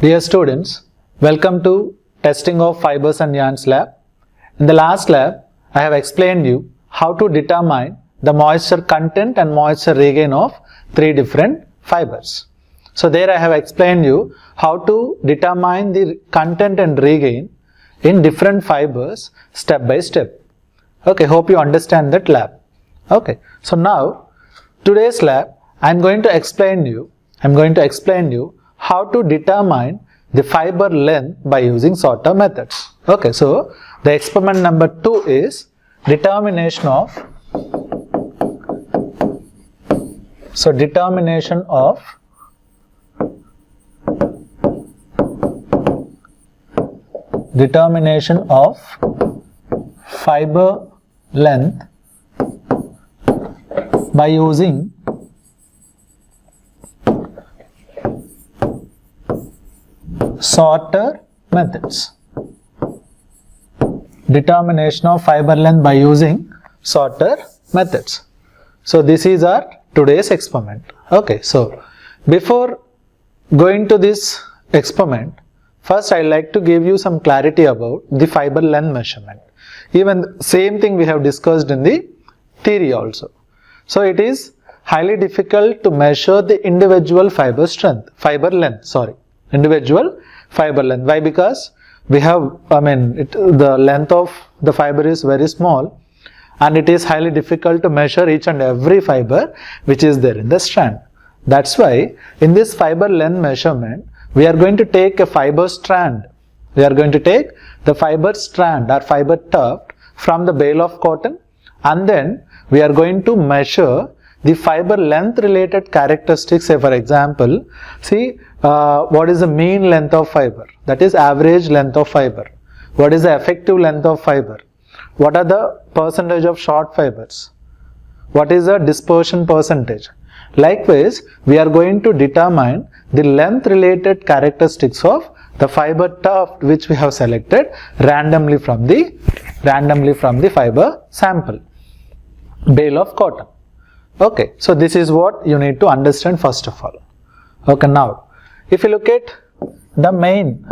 Dear students, welcome to testing of fibers and yarns lab. In the last lab, I have explained you how to determine the moisture content and moisture regain of three different fibers. So there I have explained you how to determine the content and regain in different fibers step by step. Okay, hope you understand that lab. Okay, so now today's lab I am going to explain you how to determine the fiber length by using sorter methods. Okay, so the experiment number 2 is determination of fiber length by using sorter methods. Determination of fiber length by using sorter methods. So this is our today's experiment. Okay, so before going to this experiment, first I like to give you some clarity about the fiber length measurement. Even same thing we have discussed in the theory also. So it is highly difficult to measure the individual fiber length. Why? Because we have, the length of the fiber is very small and it is highly difficult to measure each and every fiber which is there in the strand. That's why in this fiber length measurement, we are going to take a fiber strand. We are going to take the fiber strand or fiber tuft from the bale of cotton, and then we are going to measure the fiber length related characteristics. Say for example, see what is the mean length of fiber, that is average length of fiber. What is the effective length of fiber? What are the percentage of short fibers? What is the dispersion percentage? Likewise, we are going to determine the length related characteristics of the fiber tuft which we have selected randomly from the fiber sample, bale of cotton. Okay, so this is what you need to understand first of all. Okay, now if you look at the main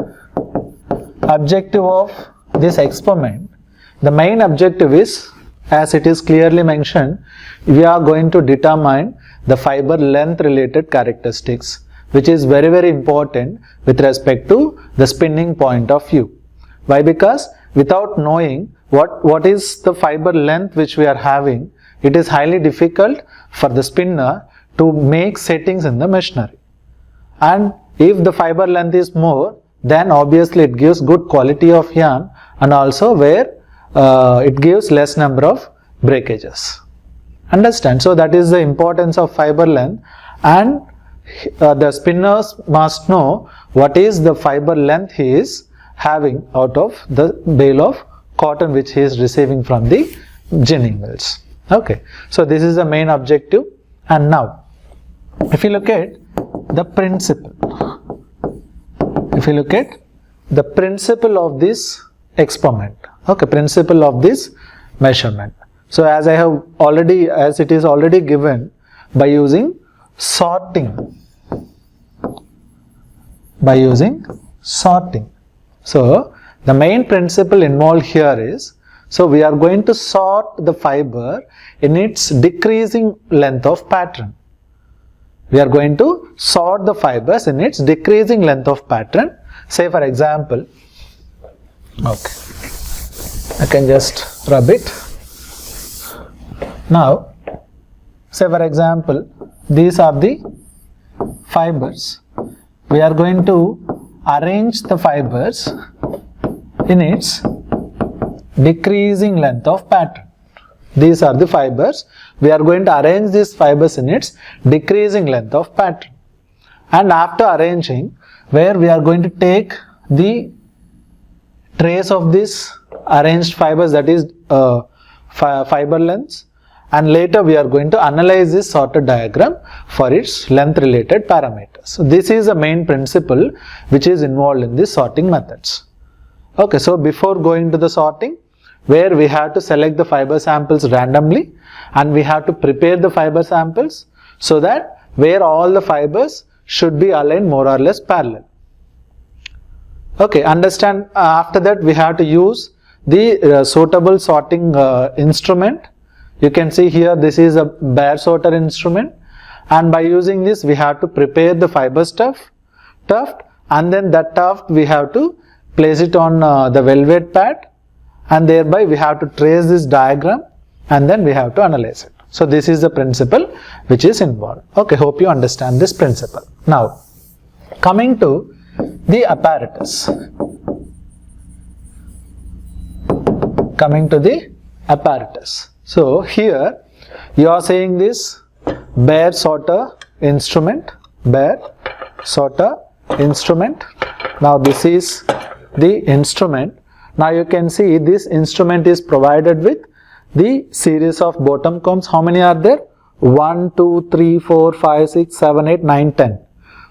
objective of this experiment, the main objective is, as it is clearly mentioned, we are going to determine the fiber length related characteristics, which is very, very important with respect to the spinning point of view. Why? Because without knowing what is the fiber length which we are having, it is highly difficult for the spinner to make settings in the machinery. And if the fiber length is more, then obviously it gives good quality of yarn, and also where it gives less number of breakages. Understand? So that is the importance of fiber length, and the spinners must know what is the fiber length he is having out of the bale of cotton which he is receiving from the ginning mills. Okay, so this is the main objective. And now if you look at the principle, of this experiment, okay, principle of this measurement. So as it is already given, by using sorting. So the main principle involved here is, so we are going to sort the fiber in its decreasing length of pattern. We are going to sort the fibers in its decreasing length of pattern. Say for example, okay, I can just rub it. Now, say for example, these are the fibers. We are going to arrange the fibers in its decreasing length of pattern. These are the fibers. We are going to arrange these fibers in its decreasing length of pattern. And after arranging, where we are going to take the trace of this arranged fibers, that is fiber lengths, and later we are going to analyze this sorted diagram for its length related parameters. So this is the main principle which is involved in the sorting methods. Okay, so before going to the sorting, where we have to select the fiber samples randomly and we have to prepare the fiber samples so that where all the fibers should be aligned more or less parallel. Okay, understand, after that we have to use the suitable sorting instrument. You can see here this is a bare sorter instrument, and by using this we have to prepare the fiber tuft, and then that tuft we have to place it on the velvet pad, and thereby we have to trace this diagram, and then we have to analyze it. So this is the principle which is involved. Okay, hope you understand this principle. Now coming to the apparatus. Coming to the apparatus. So here you are saying this bare sorter instrument, bare sorter instrument. Now this is the instrument. Now you can see this instrument is provided with the series of bottom combs. How many are there? 1, 2, 3, 4, 5, 6, 7, 8, 9, 10.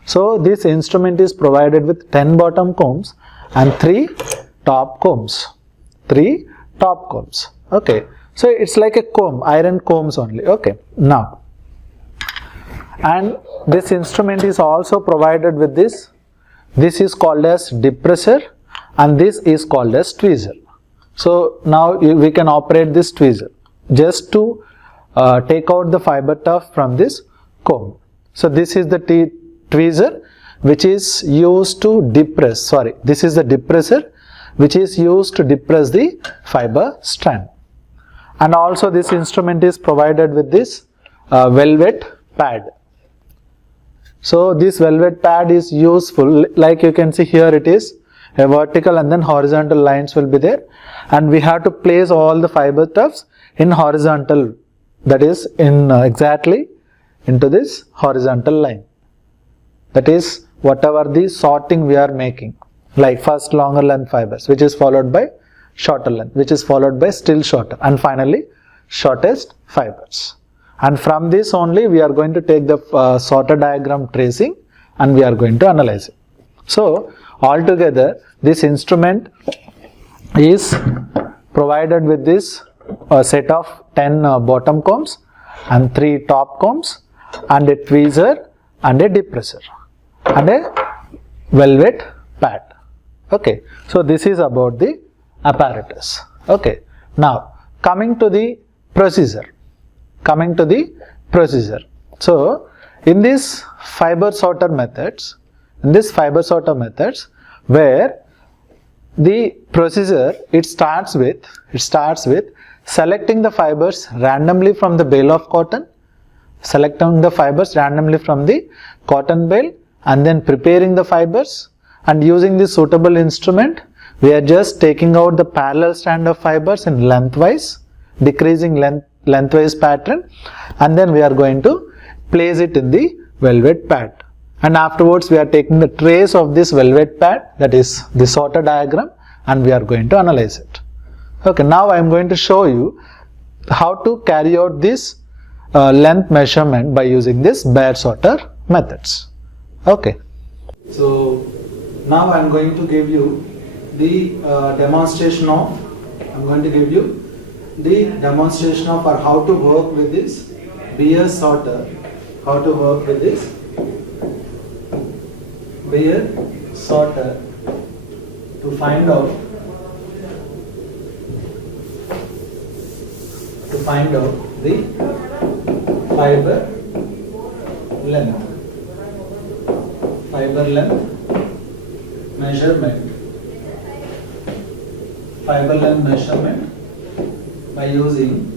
So this instrument is provided with 10 bottom combs and 3 top combs. 3 top combs. Okay. So it's like a comb, iron combs only. Okay. Now, and this instrument is also provided with this. This is called as depressor, and this is called as tweezer. So now we can operate this tweezer just to take out the fiber tuft from this comb. So this is the tweezer which is used to depress, sorry, this is the depressor which is used to depress the fiber strand. And also this instrument is provided with this velvet pad. So this velvet pad is useful, like you can see here it is a vertical and then horizontal lines will be there, and we have to place all the fiber tufts in horizontal, that is in exactly into this horizontal line. That is whatever the sorting we are making, like first longer length fibers which is followed by shorter length, which is followed by still shorter, and finally shortest fibers. And from this only we are going to take the sorter diagram tracing and we are going to analyze it. So altogether this instrument is provided with this set of 10 bottom combs and 3 top combs and a tweezer and a depressor and a velvet pad. Okay, so this is about the apparatus. Okay, now coming to the procedure. So in this fiber sorter methods, where the procedure it starts with selecting the fibers randomly from the bale of cotton, selecting the fibers randomly from the cotton bale, and then preparing the fibers, and using this suitable instrument we are just taking out the parallel strand of fibers in lengthwise, decreasing lengthwise pattern, and then we are going to place it in the velvet pad, and afterwards we are taking the trace of this velvet pad, that is the sorter diagram, and we are going to analyze it. Okay, now I am going to show you how to carry out this length measurement by using this bare sorter methods. Okay, so now I am going to give you the demonstration of or how to work with this bare sorter, to find out the fiber length measurement by using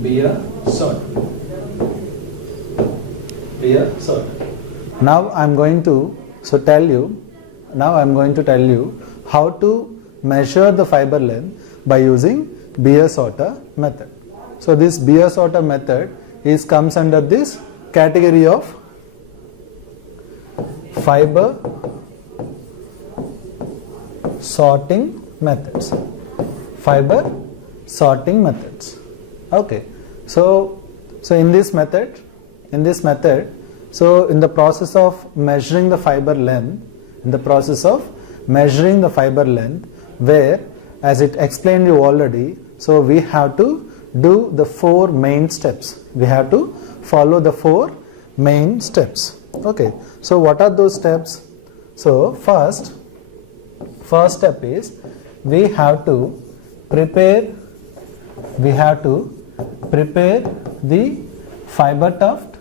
bare sorter. Now I am going to tell you how to measure the fiber length by using bare sorter method. So this bare sorter method comes under this category of fiber sorting methods. Okay, so in this method, so in the process of measuring the fiber length, where as it explained you already, so we have to do the 4 main steps. We have to follow the 4 main steps. Okay, so what are those steps? So first step is we have to prepare the fiber tuft.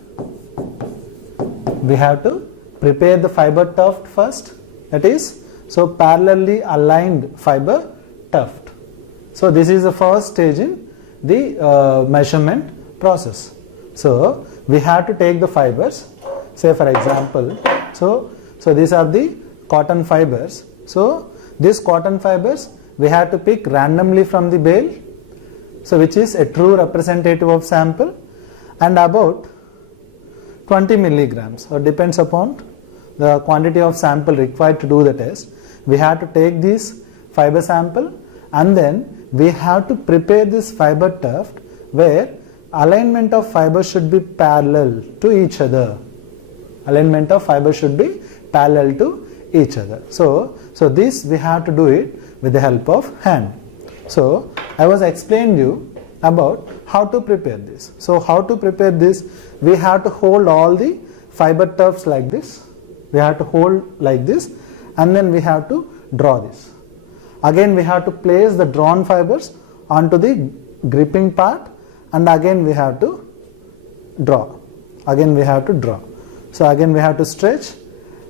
We have to prepare the fiber tuft first, that is, so parallelly aligned fiber tuft. So this is the first stage in the measurement process. So we have to take the fibers, say for example, so these are the cotton fibers. So these cotton fibers we have to pick randomly from the bale, so which is a true representative of sample, and about 20 milligrams, or depends upon the quantity of sample required to do the test. We have to take this fiber sample, and then we have to prepare this fiber tuft where alignment of fibers should be parallel to each other. Alignment of fibers should be parallel to each other. So this we have to do it with the help of hand. So I was explaining you about how to prepare this. So how to prepare this, we have to hold all the fiber tufts like this. We have to hold like this, and then we have to draw this. Again we have to place the drawn fibers onto the gripping part, and again we have to draw. Again we have to draw. So again we have to stretch,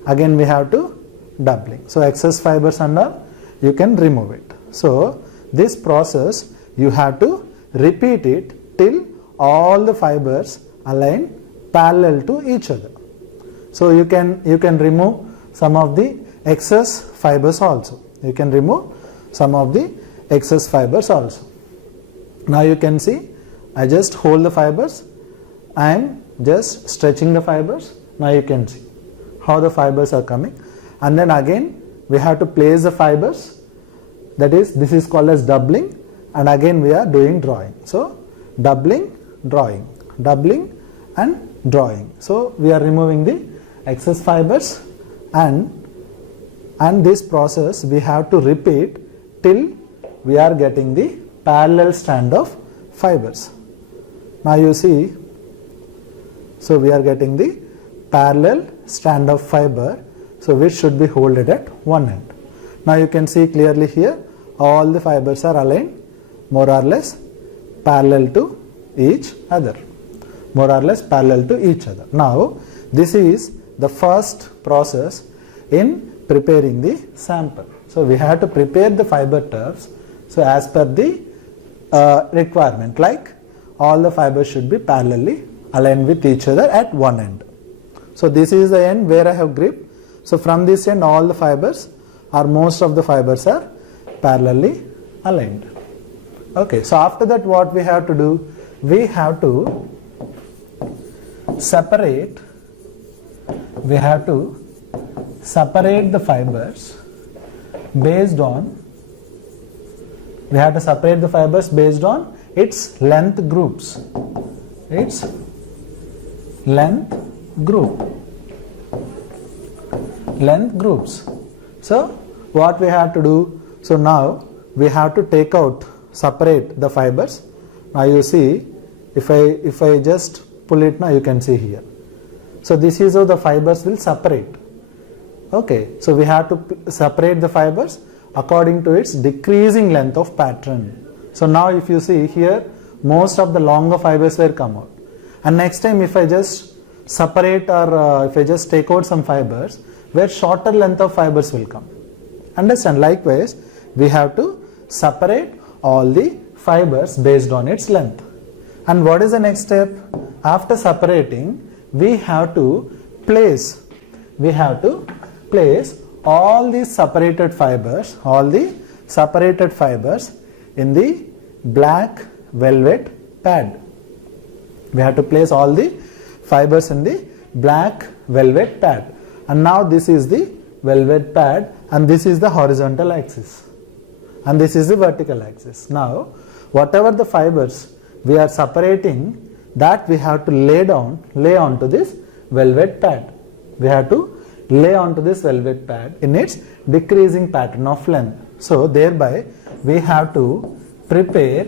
again we have to doubling. So excess fibers and all, you can remove it. So this process you have to repeat it till all the fibers align parallel to each other. So you can remove some of the excess fibers also. You can remove some of the excess fibers also. Now you can see I just hold the fibers, I am just stretching the fibers. Now you can see how the fibers are coming, and then again we have to place the fibers, that is, this is called as doubling, and again we are doing drawing. So doubling, drawing, doubling and drawing. So we are removing the excess fibers, and this process we have to repeat till we are getting the parallel strand of fibers. Now you see, so we are getting the parallel strand of fiber, so which should be holded at one end. Now you can see clearly here all the fibers are aligned more or less parallel to each other. More or less parallel to each other. Now this is the first process in preparing the sample. So we have to prepare the fiber tufts, so as per the requirement, like all the fibers should be parallelly aligned with each other at one end. So this is the end where I have grip. So from this end all the fibers, or most of the fibers, are parallelly aligned. Okay, so after that what we have to do? We have to separate the fibers based on its length groups. Its length groups. So what we have to do? So now we have to separate the fibers. Now you see, if I just pull it, now you can see here. So this is how the fibers will separate. Okay, so we have to separate the fibers according to its decreasing length of pattern. So now if you see here, most of the longer fibers will come out, and next time if I just separate, or if I just take out some fibers, where shorter length of fibers will come. Understand? Likewise, we have to separate all the fibers based on its length. And what is the next step? After separating, we have to place all these separated fibers, in the black velvet pad. We have to place all the fibers in the black velvet pad. And now this is the velvet pad, and this is the horizontal axis, and this is the vertical axis. Now whatever the fibers we are separating, that we have to lay onto this velvet pad. We have to lay onto this velvet pad in its decreasing pattern of length. So thereby we have to prepare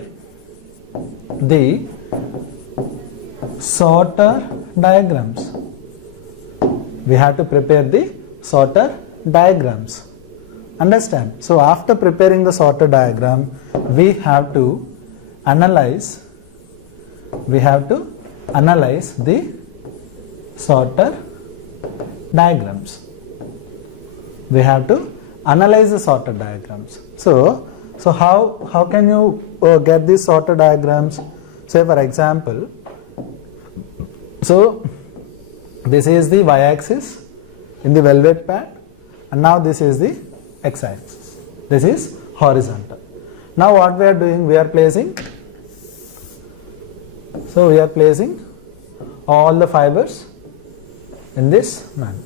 the sorter diagrams. We have to prepare the sorter diagrams. Understand? So after preparing the sorter diagram, we have to analyze the sorter diagrams. We have to analyze the sorter diagrams. So how can you get these sorter diagrams? Say for example, so this is the y-axis in the velvet pad, and now this is the x-axis. This is horizontal. Now what we are doing, we are placing all the fibers in this manner.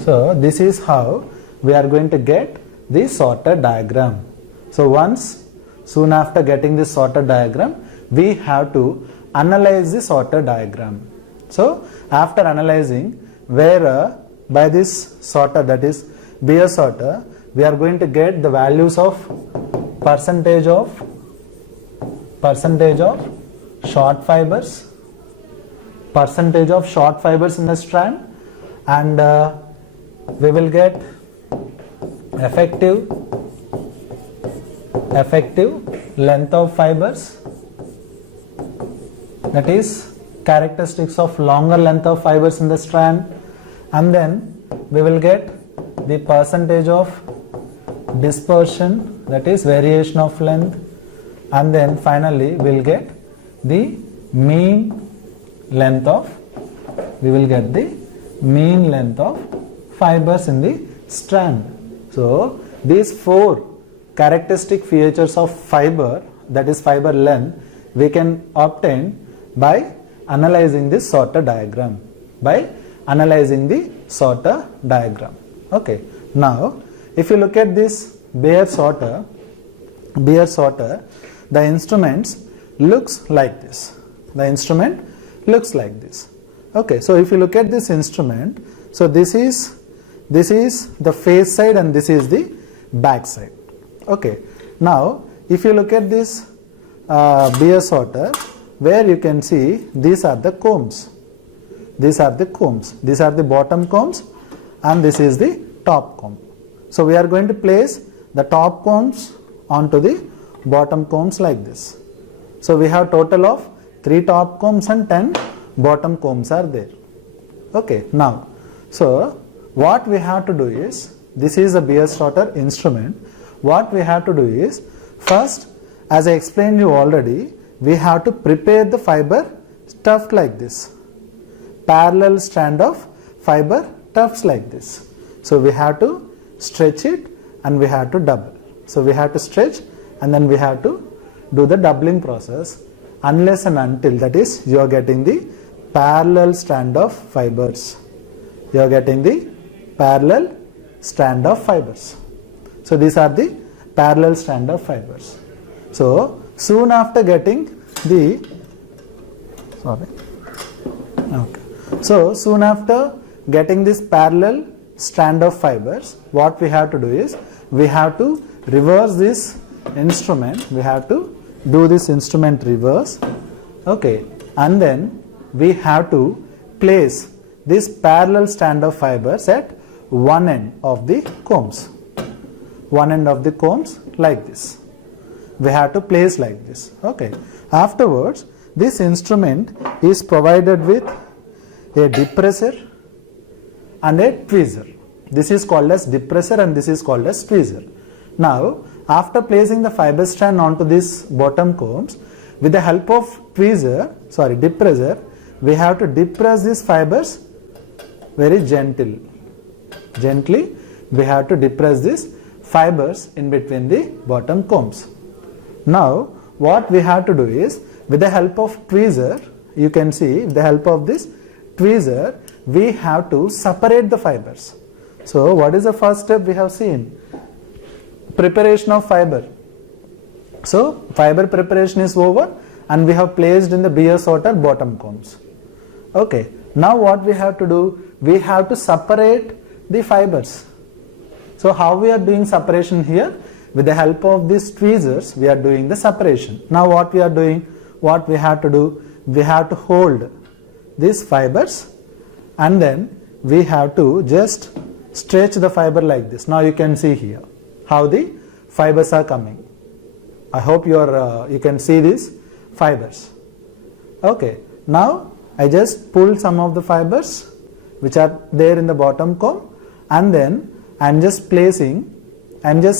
So this is how we are going to get the sorter diagram. So soon after getting this sorter diagram, we have to analyze the sorter diagram. So after analyzing, where by this sorter, that is Beer sorter, we are going to get the values of percentage of short fibers in the strand, and we will get effective length of fibers, that is characteristics of longer length of fibers in the strand, and then we will get the percentage of dispersion, that is variation of length, and then finally we will get the mean length of fibers in the strand. So these four characteristic features of fiber, that is fiber length, we can obtain by analyzing this sorter diagram. Okay, now if you look at this Beer sorter, the instruments looks like this. Okay, so if you look at this instrument, so this is the face side and this is the back side. Okay, now if you look at this Beer sorter, where you can see these are the combs. These are the bottom combs, and this is the top comb. So we are going to place the top combs onto the bottom combs like this. So we have total of 3 top combs and 10 bottom combs are there. Okay, now so what we have to do is, this is a Beer sorter instrument. What we have to do is, first, as I explained you already, we have to prepare the fiber stuffed like this, parallel strand of fiber tufts like this. So we have to stretch it and we have to double. So we have to stretch and then we have to do the doubling process, unless and until, that is, you are getting the parallel strand of fibers. So these are the parallel strand of fibers. So soon after getting this parallel strand of fibers, what we have to do is, we have to reverse this instrument. We have to do this instrument reverse. Okay, and then we have to place this parallel strand of fibers at one end of the combs. Like this. We have to place like this. Okay. Afterwards, this instrument is provided with a depressor and a tweezer. This is called as depressor and this is called as tweezer. Now, after placing the fiber strand onto these bottom combs, with the help of depressor, we have to depress these fibers very gently. We have to depress these fibers in between the bottom combs. Now, what we have to do is, with the help of tweezer, you can see, with the help of this tweezer, we have to separate the fibers. So, what is the first step we have seen? Preparation of fiber. So, fiber preparation is over and we have placed in the Beer sorter bottom combs. Okay, now what we have to do? We have to separate the fibers. So, how we are doing separation here? With the help of these tweezers, we are doing the separation. Now, what we are doing? We have to hold these fibers and then we have to just stretch the fiber like this. Now you can see here how the fibers are coming. I hope you can see these fibers. Okay, now I just pull some of the fibers which are there in the bottom comb, and then I am just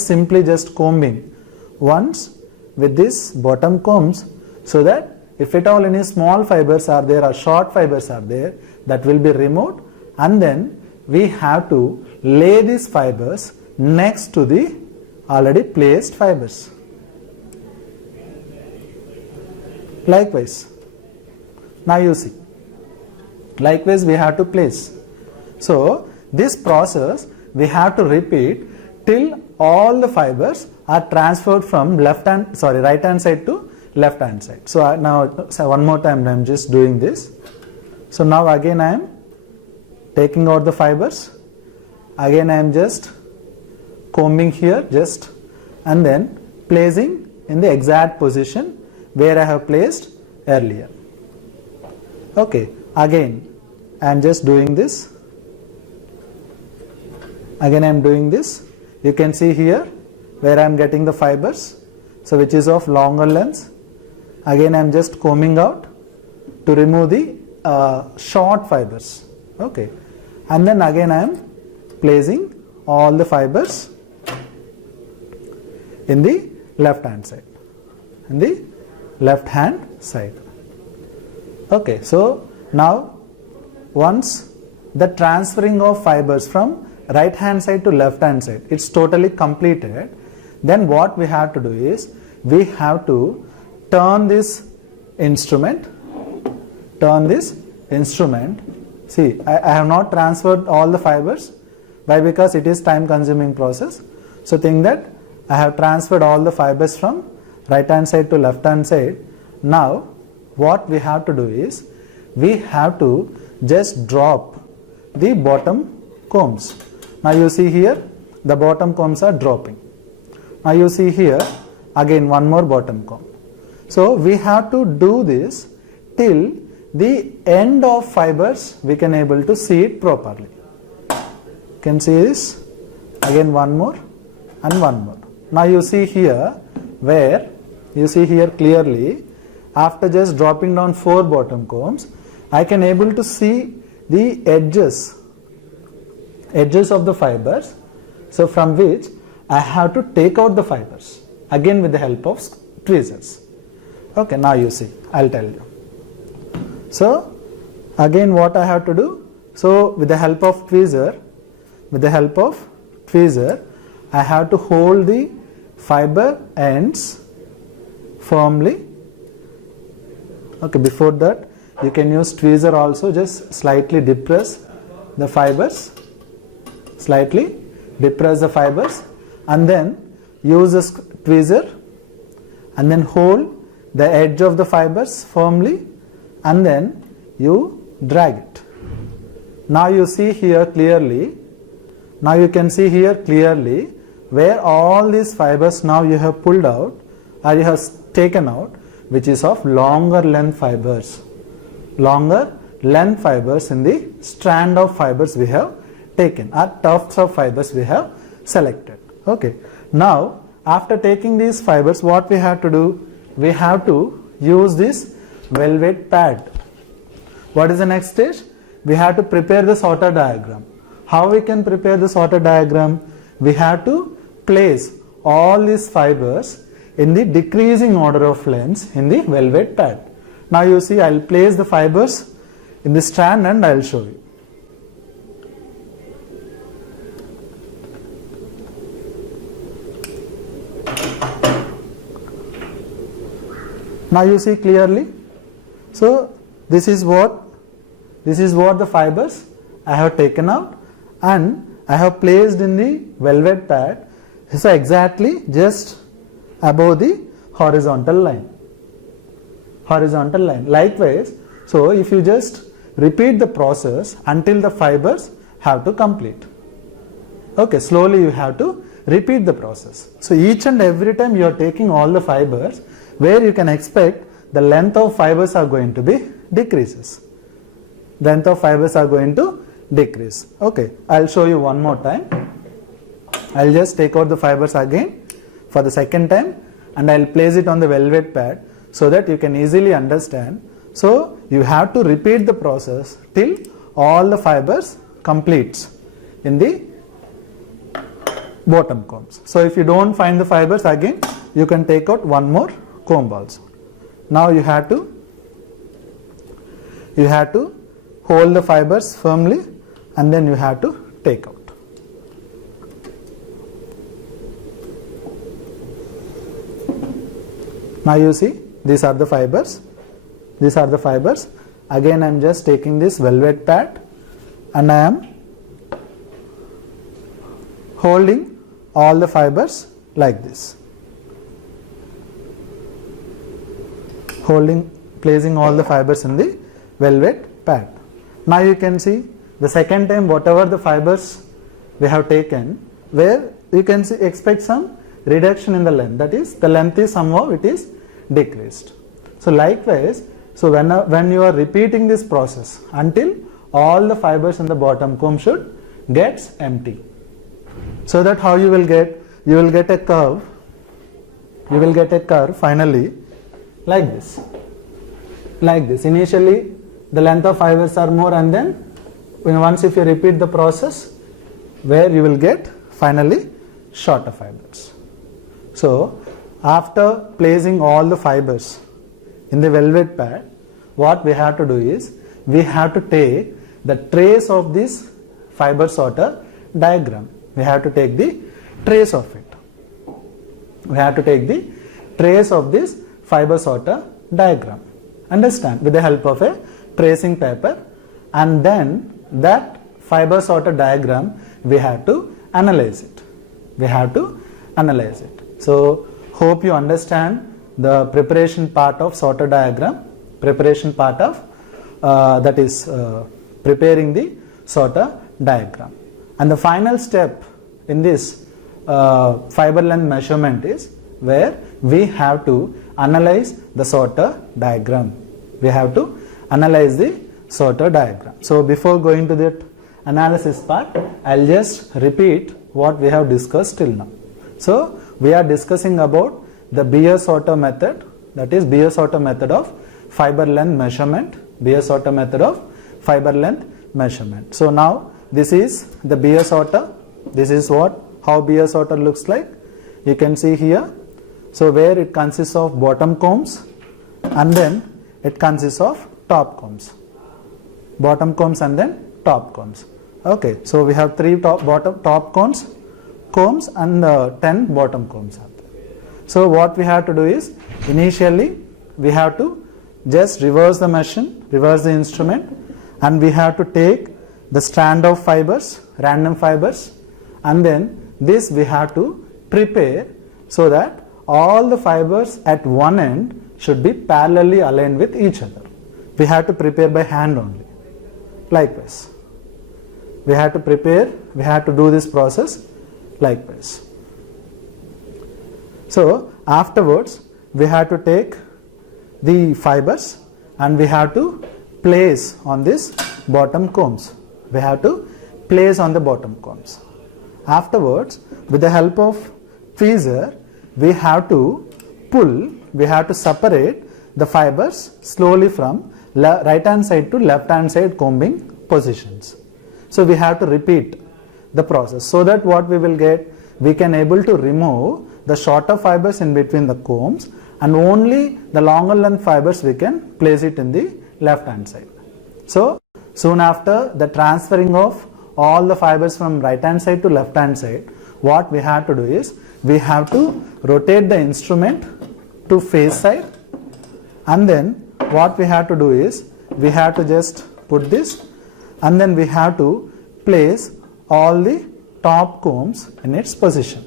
simply combing once with this bottom combs, so that if at all any small fibers are there or short fibers are there, that will be removed, and then we have to lay these fibers next to the already placed fibers. Likewise, now you see, likewise we have to place. So this process we have to repeat till all the fibers are transferred from right hand side to left hand side. So now one more time I am just doing this. So now again I am taking out the fibers, again I am just combing here and then placing in the exact position where I have placed earlier. Okay, again I am just doing this. Again I am doing this. You can see here where I am getting the fibers, so which is of longer length. Again I am just combing out to remove the short fibers. Okay, and then again I am placing all the fibers in the left hand side. Okay, so now once the transferring of fibers from right hand side to left hand side, it's totally completed, then what we have to do is we have to turn this instrument. See, I have not transferred all the fibers. Why? Because it is time consuming process. So think that I have transferred all the fibers from right hand side to left hand side. Now what we have to do is we have to just drop the bottom combs. Now you see here the bottom combs are dropping. Now you see here again one more bottom comb. So we have to do this till the end of fibers we can able to see it properly. You can see this, again one more and one more. Now you see here where you see here clearly, after just dropping down 4 bottom combs, I can able to see the edges of the fibers, so from which I have to take out the fibers again with the help of tweezers. Okay, now you see, I'll tell you. So again what I have to do, so with the help of tweezer, I have to hold the fiber ends firmly. Okay, before that you can use tweezer also, just slightly depress the fibers, and then use a tweezer and then hold the edge of the fibers firmly, and then you drag it. Now you see here clearly, now you can see here clearly where all these fibers now you have pulled out or you have taken out, which is of longer length fibers in the strand of fibers we have taken, or tufts of fibers we have selected. Okay, now after taking these fibers, what we have to do, we have to use this velvet pad. What is the next stage? We have to prepare the sorter diagram. How we can prepare the sorter diagram? We have to place all these fibers in the decreasing order of lengths in the velvet pad. Now you see, I will place the fibers in the strand and I will show you. Now you see clearly. So this is what the fibers I have taken out and I have placed in the velvet pad. So exactly just above the horizontal line. Likewise, so if you just repeat the process until the fibers have to complete. Okay, slowly you have to repeat the process. So each and every time you are taking all the fibers, where you can expect the length of fibers are going to be decreases. Length of fibers are going to decrease. Okay, I'll show you one more time. I'll just take out the fibers again for the second time and I'll place it on the velvet pad so that you can easily understand. So you have to repeat the process till all the fibers completes in the bottom combs. So if you don't find the fibers, again you can take out one more comb also. Now you have to hold the fibers firmly and then you have to take out. Now you see, these are the fibers. These are the fibers. Again I am just taking this velvet pad and I am holding all the fibers like this. Placing all the fibers in the velvet pad. Now you can see the second time whatever the fibers we have taken, where you can see, expect some reduction in the length, that is the length is somehow it is decreased. So likewise, so when you are repeating this process until all the fibers in the bottom comb should gets empty. So that how you will get a curve, finally like this. Initially the length of fibers are more and then once if you repeat the process where you will get finally shorter fibers. So after placing all the fibers in the velvet pad, what we have to do is we have to take the trace of this fiber sorter diagram. We have to take the trace of it. We have to take the trace of this fiber sorter diagram. Understand? With the help of a tracing paper, and then that fiber sorter diagram we have to analyze it. So hope you understand the preparation part of sorter diagram, preparing the sorter diagram. And the final step in this fiber length measurement is where we have to analyze the sorter diagram. So before going to that analysis part, I'll just repeat what we have discussed till now. So we are discussing about the Beer sorter method, that is Beer sorter method of fiber length measurement. So now this is the Beer sorter. This is how Beer sorter looks like. You can see here. So where it consists of bottom combs and then it consists of top combs. Bottom combs and then top combs. Okay, so we have 3 top combs and 10 bottom combs. So what we have to do is, initially we have to just reverse the instrument, and we have to take the strand of fibers, random fibers, and then this we have to prepare so that all the fibers at one end should be parallelly aligned with each other. We have to prepare by hand only. Likewise, we have to do this process likewise. So afterwards we have to take the fibers and we have to place on this bottom combs. Afterwards, with the help of tweezer, we have to separate the fibers slowly from right hand side to left hand side combing positions. So we have to repeat the process so that what we will get, we can able to remove the shorter fibers in between the combs and only the longer length fibers we can place it in the left hand side. So soon after the transferring of all the fibers from right hand side to left hand side, what we have to do is we have to rotate the instrument to face side, and then what we have to do is we have to just put this and then we have to place all the top combs in its position.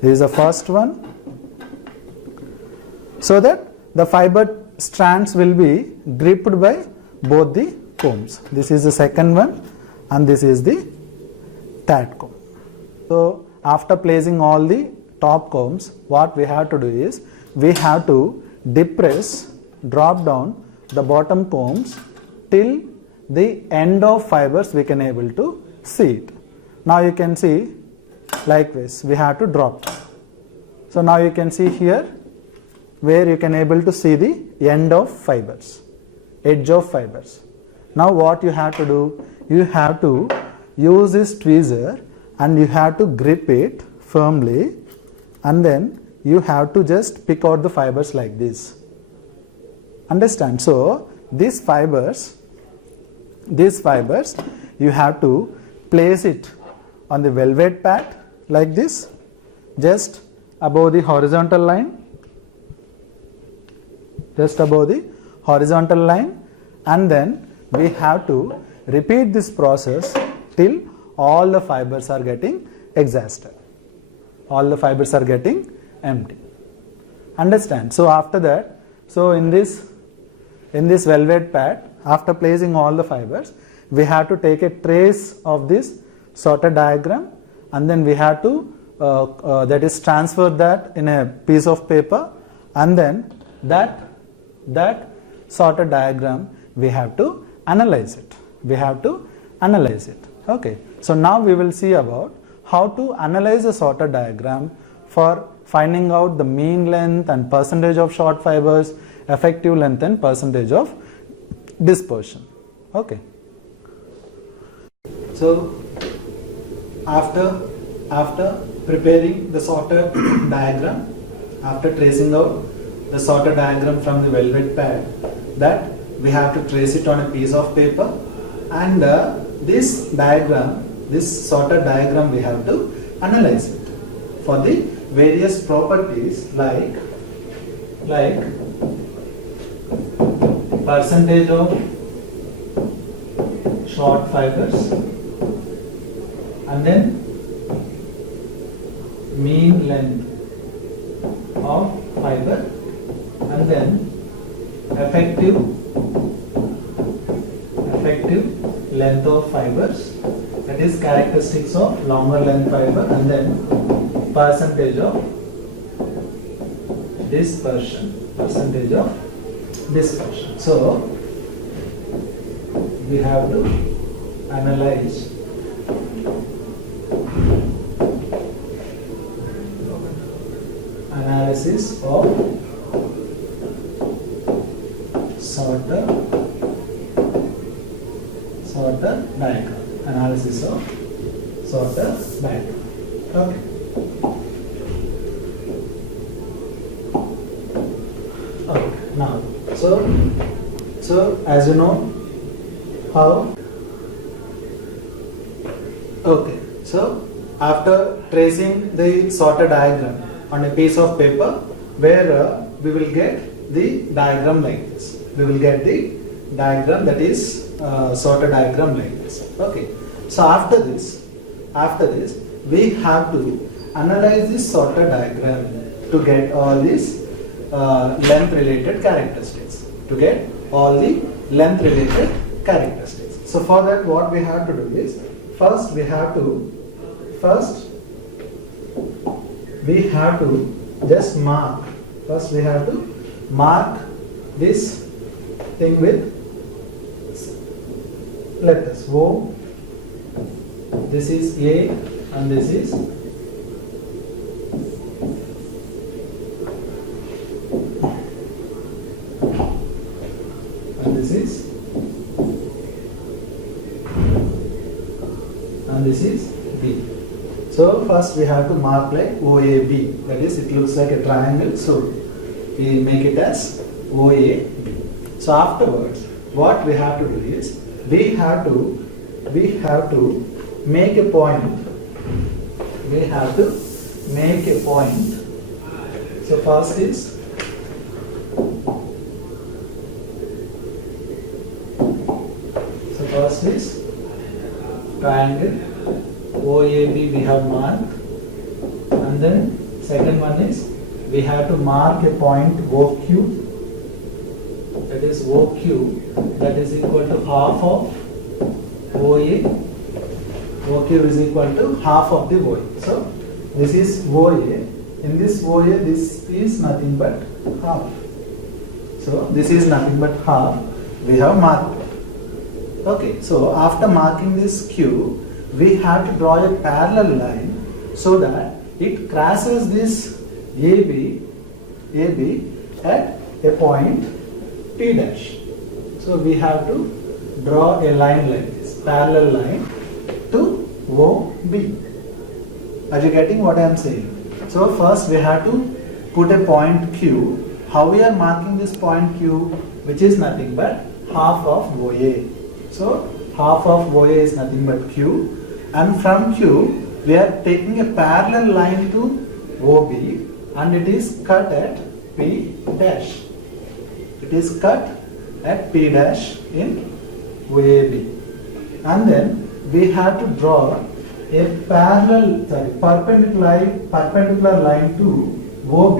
This is the first one, so that the fiber strands will be gripped by both the combs. This is the second one and this is the third comb. So after placing all the top combs, what we have to do is we have to drop down the bottom combs till the end of fibers we can able to see it. Now you can see likewise we have to drop. So now you can see here where you can able to see the end of fibers, edge of fibers. Now what you have to do, you have to use this tweezer and you have to grip it firmly, and then you have to just pick out the fibers like this. Understand? So these fibers you have to place it on the velvet pad like this, just above the horizontal line, and then we have to repeat this process till all the fibers are getting exhausted, all the fibers are getting empty. Understand? So after that, so in this velvet pad, after placing all the fibers, we have to take a trace of this sorted diagram, and then we have to that is transfer that in a piece of paper, and then that sorted diagram we have to analyze it. Okay. So now we will see about how to analyze a sorted diagram for finding out the mean length and percentage of short fibers, effective length and percentage of dispersion. Okay. So after preparing the sorted diagram, after tracing out the sorted diagram from the velvet pad, that we have to trace it on a piece of paper, and this sorted diagram we have to analyze it for the various properties like percentage of short fibers, and then mean length of fiber, and then effective length of fibers, that is characteristics of longer length fiber, and then percentage of dispersion. So we have to analyze analysis of sorted diagram. Analysis of sorted diagram. Okay. Okay. Now, so as you know how. Okay. So after tracing the sorted diagram on a piece of paper, where we will get the diagram like this. We will get the diagram, that is sorted diagram like this. Okay. So after this, we have to analyze this sorted diagram to get all these length related characteristics. So for that, what we have to do is, first we have to just mark. First we have to mark this thing with letters O. This is A and this is B. So first we have to mark like OAB, that is it looks like a triangle, so we make it as OAB. So afterwards, what we have to do is, we have to make a point. So first is triangle OAB we have marked, and then second one is we have to mark a point OQ, that is OQ, that is equal to half of OA. OQ is equal to half of the OA. So this is OA. In this OA, this is nothing but half. So this is nothing but half. We have marked. Okay, so after marking this Q, we have to draw a parallel line so that it crosses this AB at a point P dash. So we have to draw a line like this, parallel line to OB. Are you getting what I am saying? So first we have to put a point Q. How we are marking this point Q, which is nothing but half of OA. So half of OA is nothing but Q, and from Q we are taking a parallel line to OB, and it is cut at P dash. It is cut at P dash in OAB, and then we have to draw a perpendicular line to OB,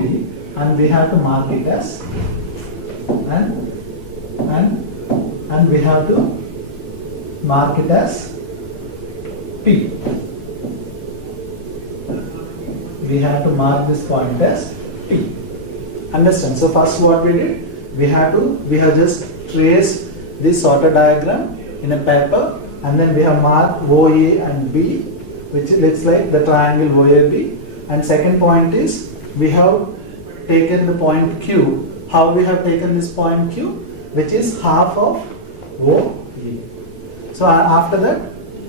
and we have to mark it as and we have to mark it as P. We have to mark this point as P. Understand? So first what we did, we have just traced this sorted diagram in a paper, and then we have marked OA and B, which looks like the triangle OAB. And second point is we have taken the point Q. How we have taken this point Q, which is half of OE. So after that,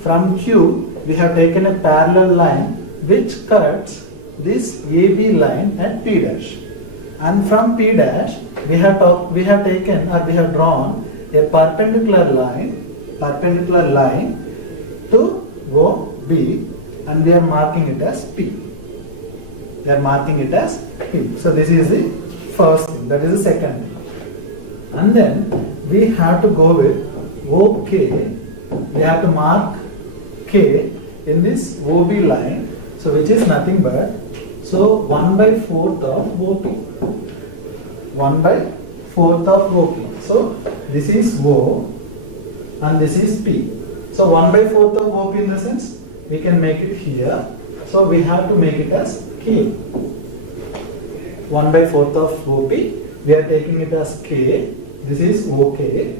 from Q we have taken a parallel line which cuts this AB line at P dash, and from P dash we have drawn a perpendicular line to OB, and we are marking it as P. So this is the first thing, that is the second thing. And then we have to go with OK. We have to mark K in this OB line, so which is nothing but 1/4 of OP. 1/4 of OP. So this is O and this is P. So 1/4 of OP, in the sense we can make it here. So we have to make it as K. 1/4 of OP, we are taking it as K. This is OK,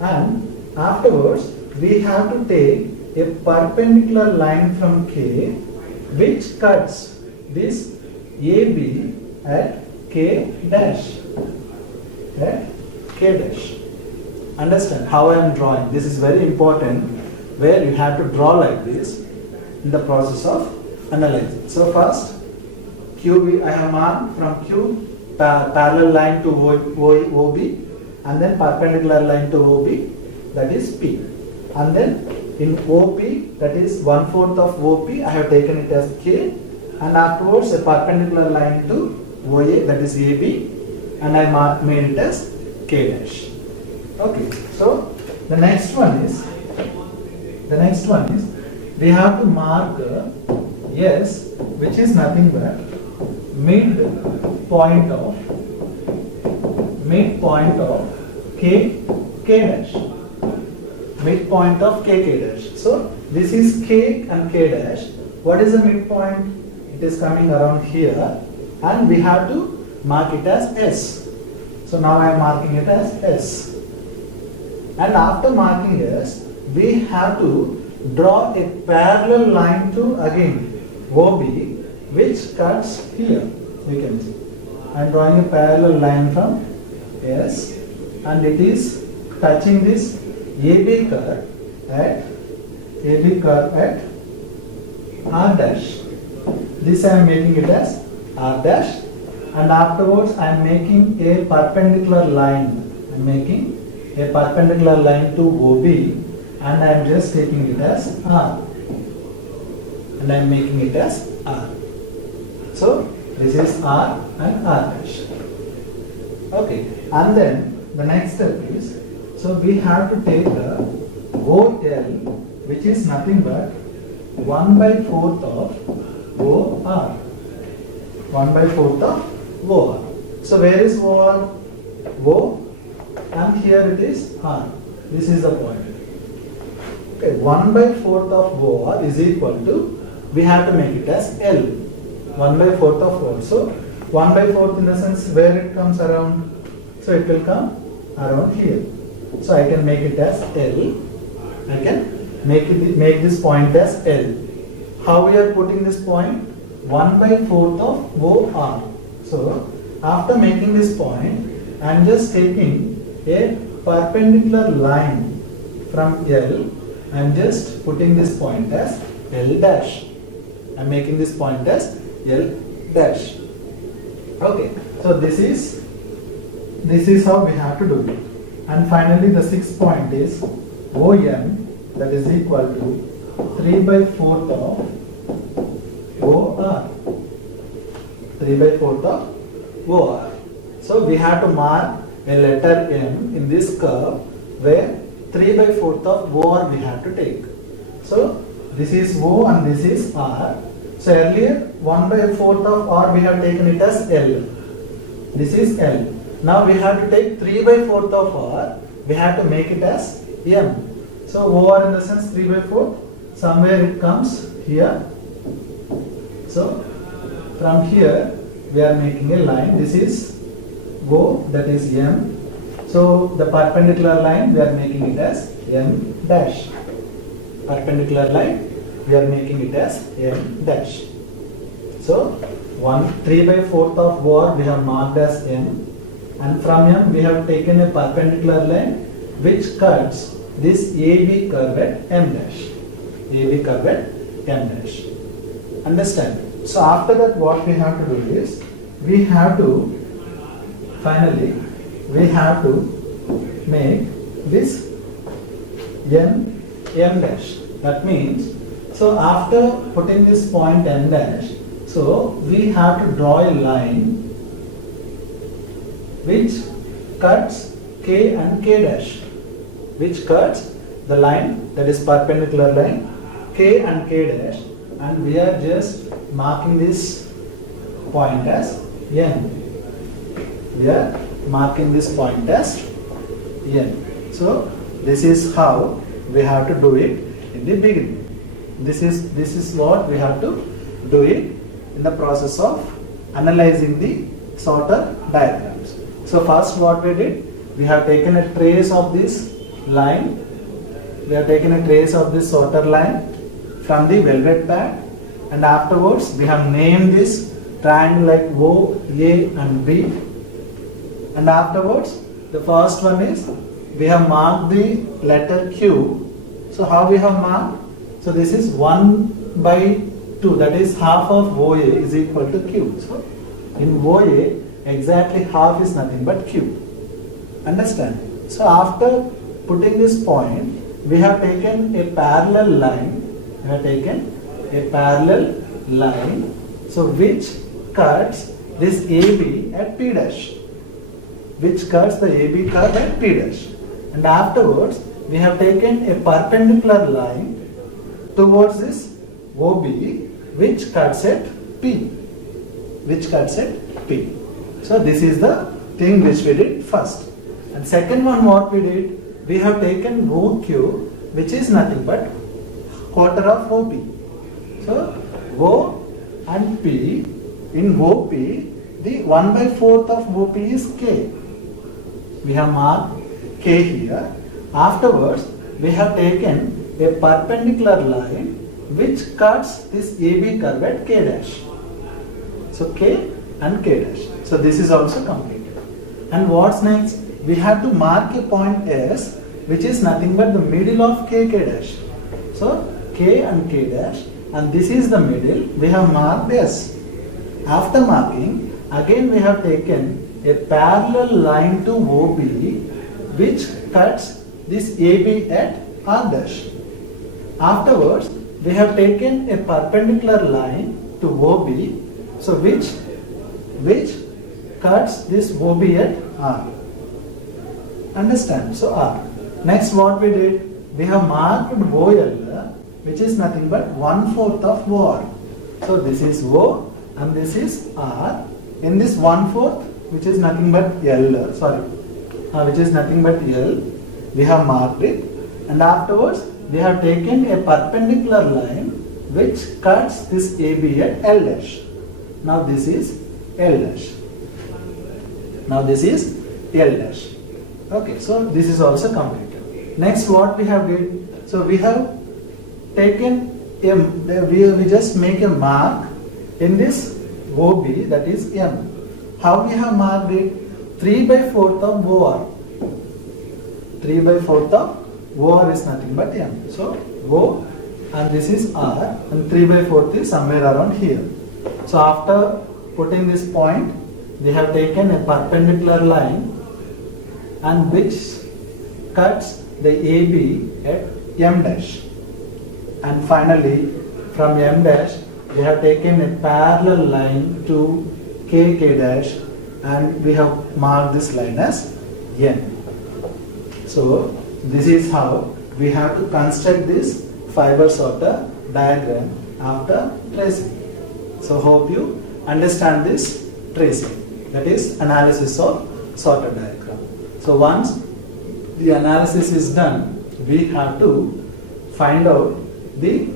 and afterwards we have to take a perpendicular line from K which cuts this AB at K dash. Understand how I am drawing? This is very important, where you have to draw like this in the process of analyzing. So first Q, I have marked from Q parallel line to OB, and then perpendicular line to OB, that is P. And then in OP, that is 1/4 of OP, I have taken it as K, and afterwards a perpendicular line to OA, that is AB, and I made it as K dash. Okay, so the next one is we have to mark S, which is nothing but midpoint of K dash. Midpoint of K dash. So this is K and K dash. What is the midpoint? It is coming around here, and we have to mark it as S. So now I am marking it as S. And after marking S, we have to draw a parallel line to again OB, which cuts here. We can see I am drawing a parallel line from S, and it is touching this AB curve at R dash. This I am making it as R dash, and afterwards I am making a perpendicular line. I am making a perpendicular line to OB, and I am just taking it as R, and I am making it as R. So this is R and R dash. Okay, and then the next step is, so we have to take the OL, which is nothing but 1/4 of OR. 1/4 of OR. So where is OR? O, and here it is R. This is the point. Okay, 1/4 of OR is equal to, we have to make it as L. 1/4 of OR. So 1/4 in the sense where it comes around. So it will come around here. So I can make it as L, I can make this point as L. How we are putting this point? 1 by 4th of OR. So after making this point, I am just taking a perpendicular line from L. I am just putting this point as L dash. I am making this point as L dash. Okay, so this is how we have to do it. And finally the sixth point is OM, that is equal to 3 by 4th of OR. 3 by 4th of OR. So we have to mark a letter M in this curve where 3 by 4th of OR we have to take. So this is O and this is R. So earlier 1 by 4th of R we have taken it as L. This is L. Now we have to take 3 by 4th of R. We have to make it as M. So OR in the sense 3 by 4th. Somewhere it comes here. So from here we are making a line. This is O, that is M. So the perpendicular line we are making it as M dash. Perpendicular line we are making it as M dash. So 3 by 4th of OR we have marked as M, and from M we have taken a perpendicular line which cuts this AB curve at M dash. AB curve at M dash. Understand? So after that what we have to do is, we have to finally make this M dash. That means, so after putting this point M dash, so we have to draw a line which cuts K and K dash, which cuts the line, that is perpendicular line, K and K dash, and we are just marking this point as N. We are marking this point as N. So this is how we have to do it in the beginning. This is what we have to do it in the process of analyzing the sorter diagrams. So first what we did, we have taken a trace of this line. We have taken a trace of this sorter line from the velvet pad, and afterwards we have named this triangle like O, A and B. And afterwards the first one is, we have marked the letter Q. So how we have marked? So this is 1 by 2, that is half of OA is equal to Q. So in OA exactly half is nothing but Q. Understand? So after putting this point, we have taken a parallel line. We have taken a parallel line, so which cuts this AB at P dash, which cuts the AB curve at P dash. And afterwards we have taken a perpendicular line towards this OB which cuts at P, So this is the thing which we did first. And second one what we did, we have taken OQ which is nothing but quarter of OP. So O and P, in OP the 1 by 4th of OP is K. We have marked K here. Afterwards we have taken a perpendicular line which cuts this AB curve at K dash. So K and K dash. So this is also completed. And what's next? We have to mark a point S which is nothing but the middle of K dash. So K and K dash, and this is the middle. We have marked S. After marking, again we have taken a parallel line to OB which cuts this AB at R dash. Afterwards, we have taken a perpendicular line to OB, so which cuts this OB at R. Understand? So R. Next what we did, we have marked OL which is nothing but 1/4 of OR. So this is O and this is R. In this 1/4 which is nothing but L, which is nothing but L, we have marked it, and afterwards we have taken a perpendicular line which cuts this AB at L dash. Now this is L dash. Okay, so this is also completed. Next, what we have did? So we have taken M. We just make a mark in this OB, that is M. How we have marked it? 3/4 of OR. 3/4 of OR is nothing but M. So O and this is R, and 3/4 is somewhere around here. So after putting this point, we have taken a perpendicular line and which cuts the AB at M dash. And finally, from M dash, we have taken a parallel line to KK dash, and we have marked this line as N. So this is how we have to construct this fiber sorter diagram after tracing. So hope you understand this tracing, that is analysis of sorter diagram. So once the analysis is done, we have to find out the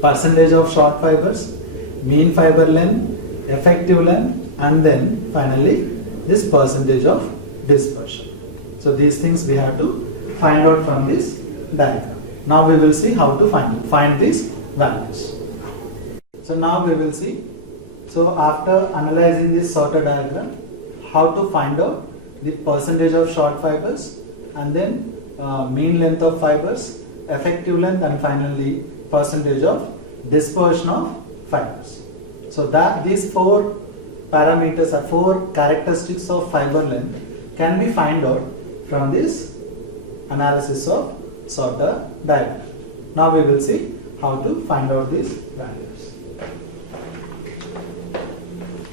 percentage of short fibers, mean fiber length, effective length, and then finally this percentage of dispersion. So these things we have to find out from this diagram. Now we will see how to find these values. So now we will see. So after analyzing this sorter diagram, how to find out the percentage of short fibers, and then mean length of fibers, effective length, and finally percentage of dispersion of fibers. So that these four parameters or four characteristics of fiber length can be found out from this analysis of sorter diagram. Now we will see how to find out these values.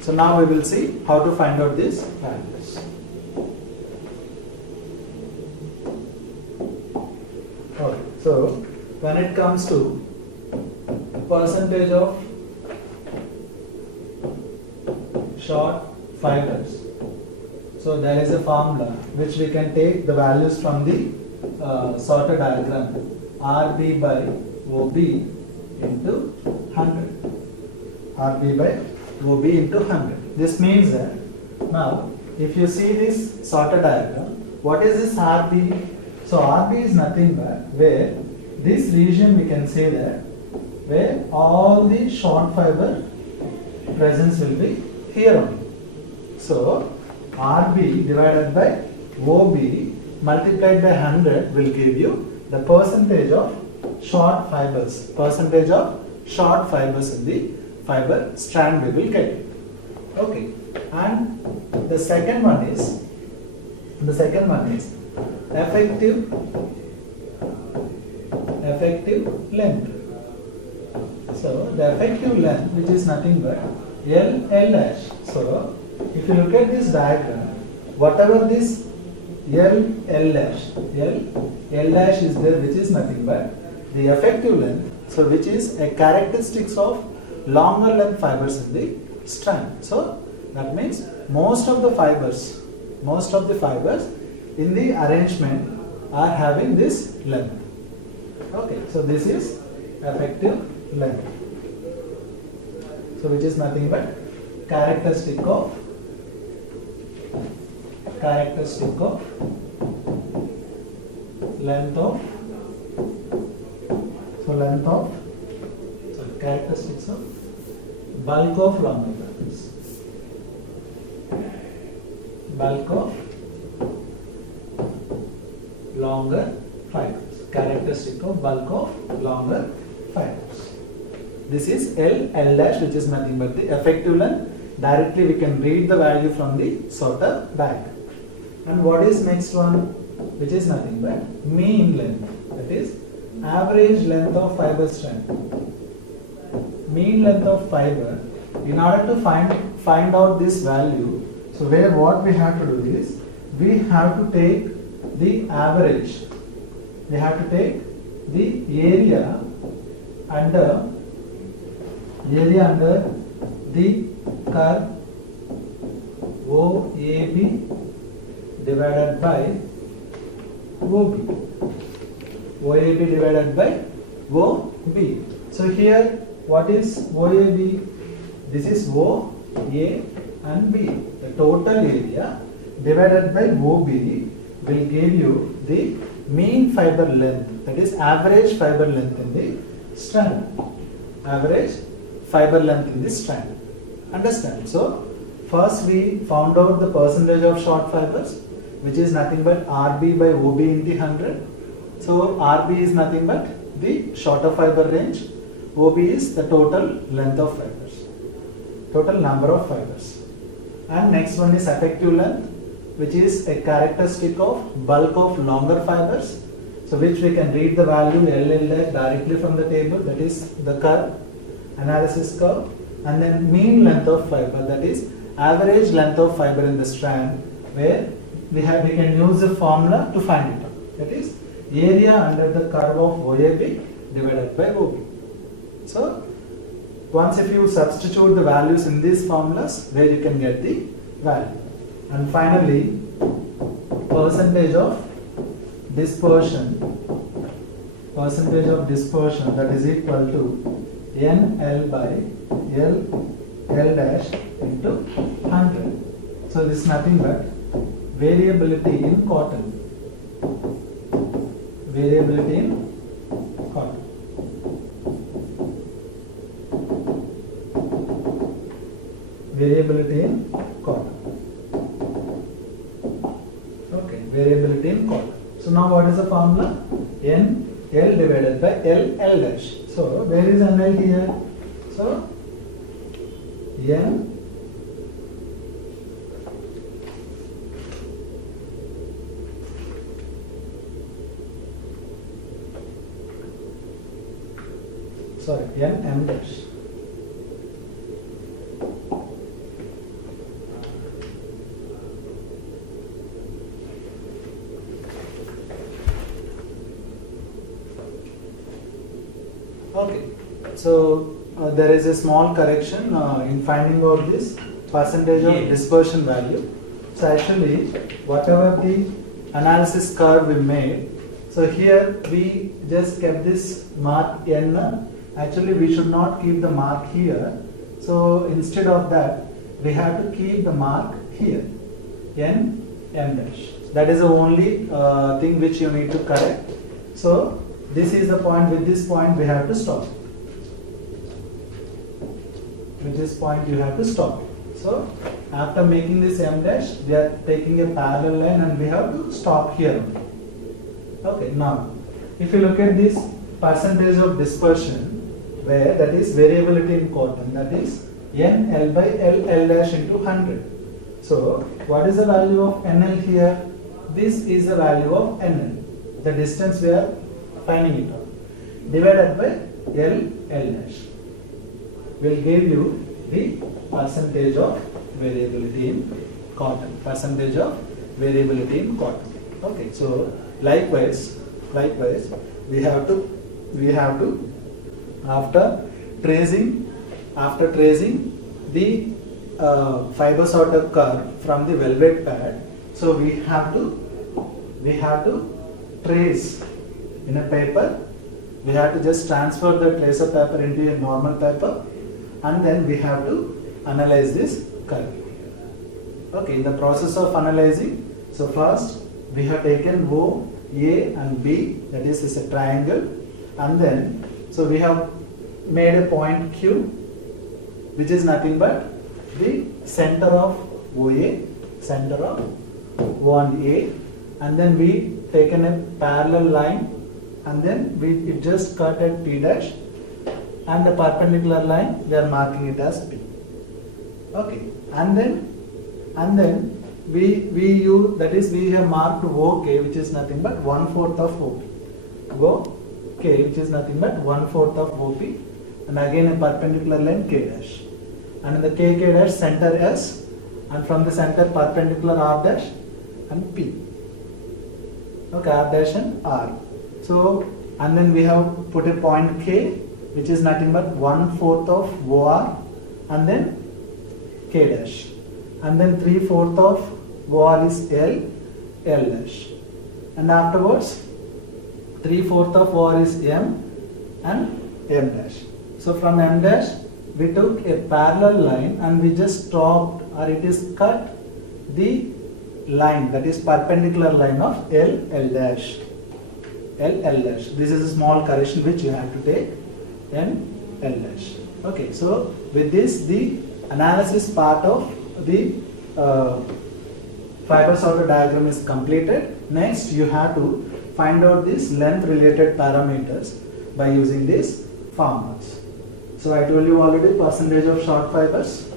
So now we will see how to find out these values. Okay, so when it comes to percentage of short fibers, so there is a formula which we can take the values from the sorter diagram, RB by OB into 100. RB by OB into 100. This means that now if you see this sorter diagram, what is this RB? So RB is nothing but where this region we can say that where all the short fiber presence will be here only. So RB divided by OB multiplied by 100 will give you the percentage of short fibers, in the fiber strand we will get. Okay, and the second one is effective length. So the effective length, which is nothing but L dash. So if you look at this diagram, whatever this L dash is there, which is nothing but the effective length, so which is a characteristics of longer length fibers in the strand. So that means most of the fibers in the arrangement are having this length. Okay, so this is effective length. So which is nothing but characteristic of characteristics of bulk of longer fibers. Bulk of longer fibers. Characteristic of bulk of longer fibers. This is L dash, which is nothing but the effective length. Directly we can read the value from the sorter diagram. And what is next one? Which is nothing but mean length. That is average length of fiber strand. Mean length of fiber. In order to find out this value, so what we have to do is we have to take the average. We have to take the area under the curve OAB divided by OB. OAB divided by OB. So here what is OAB? This is O, A and B. The total area divided by OB will give you the mean fiber length, that is average fiber length in the strand. Average fiber length in the strand. Understand? So first we found out the percentage of short fibers, which is nothing but RB by OB in the 100. So RB is nothing but the shorter fiber range, OB is the total length of fibers, total number of fibers. And next one is effective length, which is a characteristic of bulk of longer fibers. So which we can read the value LL directly from the table, that is the curve, analysis curve. And then mean length of fiber, that is average length of fiber in the strand, where we can use the formula to find it out. That is area under the curve of OAB divided by OB. So once if you substitute the values in these formulas, where you can get the value. And finally, percentage of dispersion that is equal to NL by L dash into 100. So this is nothing but variability in cotton. Variability in cotton. Variability in cotton. Okay, variability in cotton. So now what is the formula? N L divided by L dash. So where is NL here? So N M dash. Okay, so there is a small correction in finding out this percentage of dispersion value. So actually, whatever the analysis curve we made, so here we just kept this mark N. Actually, we should not keep the mark here. So instead of that, we have to keep the mark here, M dash. That is the only thing which you need to correct. So this is the point. With this point, we have to stop. With this point, you have to stop. So after making this M dash, we are taking a parallel line and we have to stop here. Okay, now if you look at this percentage of dispersion, where that is variability in cotton, that is NL by L dash into 100. So what is the value of NL here? This is the value of NL, the distance we are finding it out, divided by L dash will give you the percentage of variability in cotton. Percentage of variability in cotton. Okay, so likewise we have to after tracing the fiber sorter curve from the velvet pad, so we have to trace in a paper. We have to just transfer the tracer paper into a normal paper, and then we have to analyze this curve. Okay, in the process of analyzing, so first we have taken O, A and B, that is a triangle, and then so we have made a point Q, which is nothing but the center of OA, center of O and A, and then we taken a parallel line, and then it just cut at P dash, and the perpendicular line we are marking it as P. Okay, and then we use, that is we have marked OK, which is nothing but 1/4 of OP. OK, which is nothing but 1/4 of OP, and again a perpendicular line K dash, and in the K dash center S, and from the center perpendicular R dash and P. Okay, R dash and R. So and then we have put a point K, which is nothing but 1/4 of OR, and then K dash, and then 3/4 of OR is L dash, and afterwards 3/4 of OR is M and M dash. So from M dash we took a parallel line and we just stopped, or it is cut the line, that is perpendicular line of L dash. L dash. This is a small correction which you have to take, N L dash. Okay, so with this the analysis part of the fiber sorter diagram is completed. Next you have to find out these length related parameters by using these formulas. So I told you already percentage of short fibers,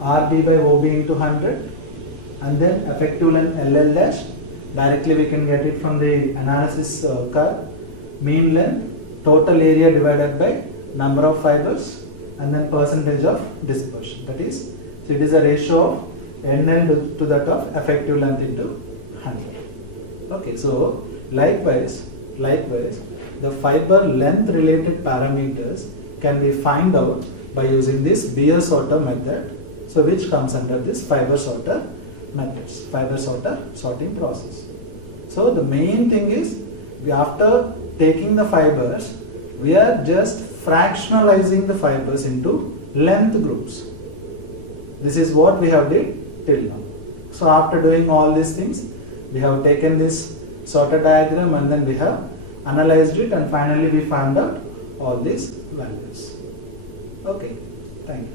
RB by OB into 100, and then effective length LL dash. Directly we can get it from the analysis curve. Mean length, total area divided by number of fibers, and then percentage of dispersion. That is, so it is a ratio of NL to that of effective length into 100. Okay, so likewise, the fiber length related parameters can be find out by using this Beer sorter method. So which comes under this fiber sorter methods, fiber sorter sorting process. So the main thing is, after taking the fibers, we are just fractionalizing the fibers into length groups. This is what we have did till now. So after doing all these things, we have taken this sorter diagram and then we have analyzed it, and finally we found out all these values. Okay, thank you.